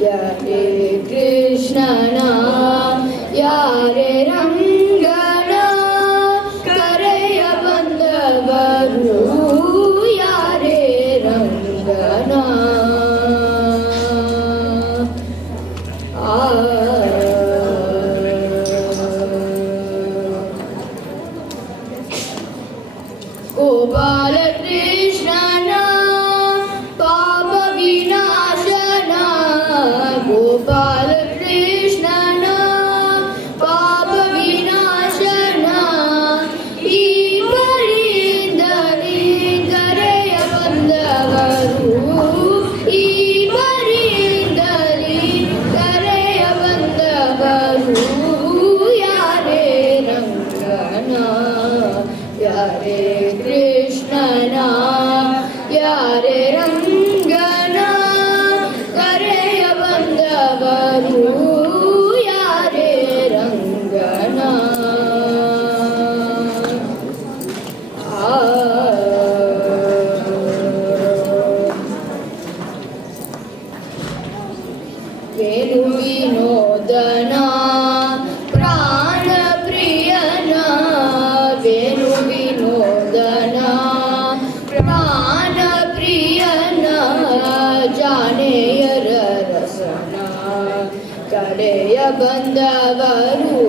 ಯಾರೇ ಕೃಷ್ಣನ ಯಾರೇ ರಂಗನ ಕರೆಯ ಬಂದವರು ಯಾರೇ ರಂಗನ ಗೋಪಾಲ ಕೃಷ್ಣನ ಪಾಪ ವಿನಾಶನ ಗೋಪಾಲ ಕೃಷ್ಣನ ಪಾಪ ವಿನಾಶನ ಈ ಪರಿಯಿಂದಲೇ ಕರೆಯ ಬಂದವರು ಈ ಪರಿಯಿಂದಲೇ ಕರೆಯ ಬಂದವರು ಯಾರೇ ರಂಗನ ಯಾರೇ ಕೃಷ್ಣನ ಯಾರೇ ರಂಗನ ಕರೆಯ ಬಂದವರು ಯಾರೇ ರಂಗನ ವೇಣು ವಿನೋದನ ಪ್ರಾಣ ಪ್ರಿಯನ ವೇಣು ವಿನೋದನ ಪ್ರಾಣ ಪ್ರಿಯನ ಜಾನೆಯರ ರಸನ ಕರೆಯ ಬಂದವರು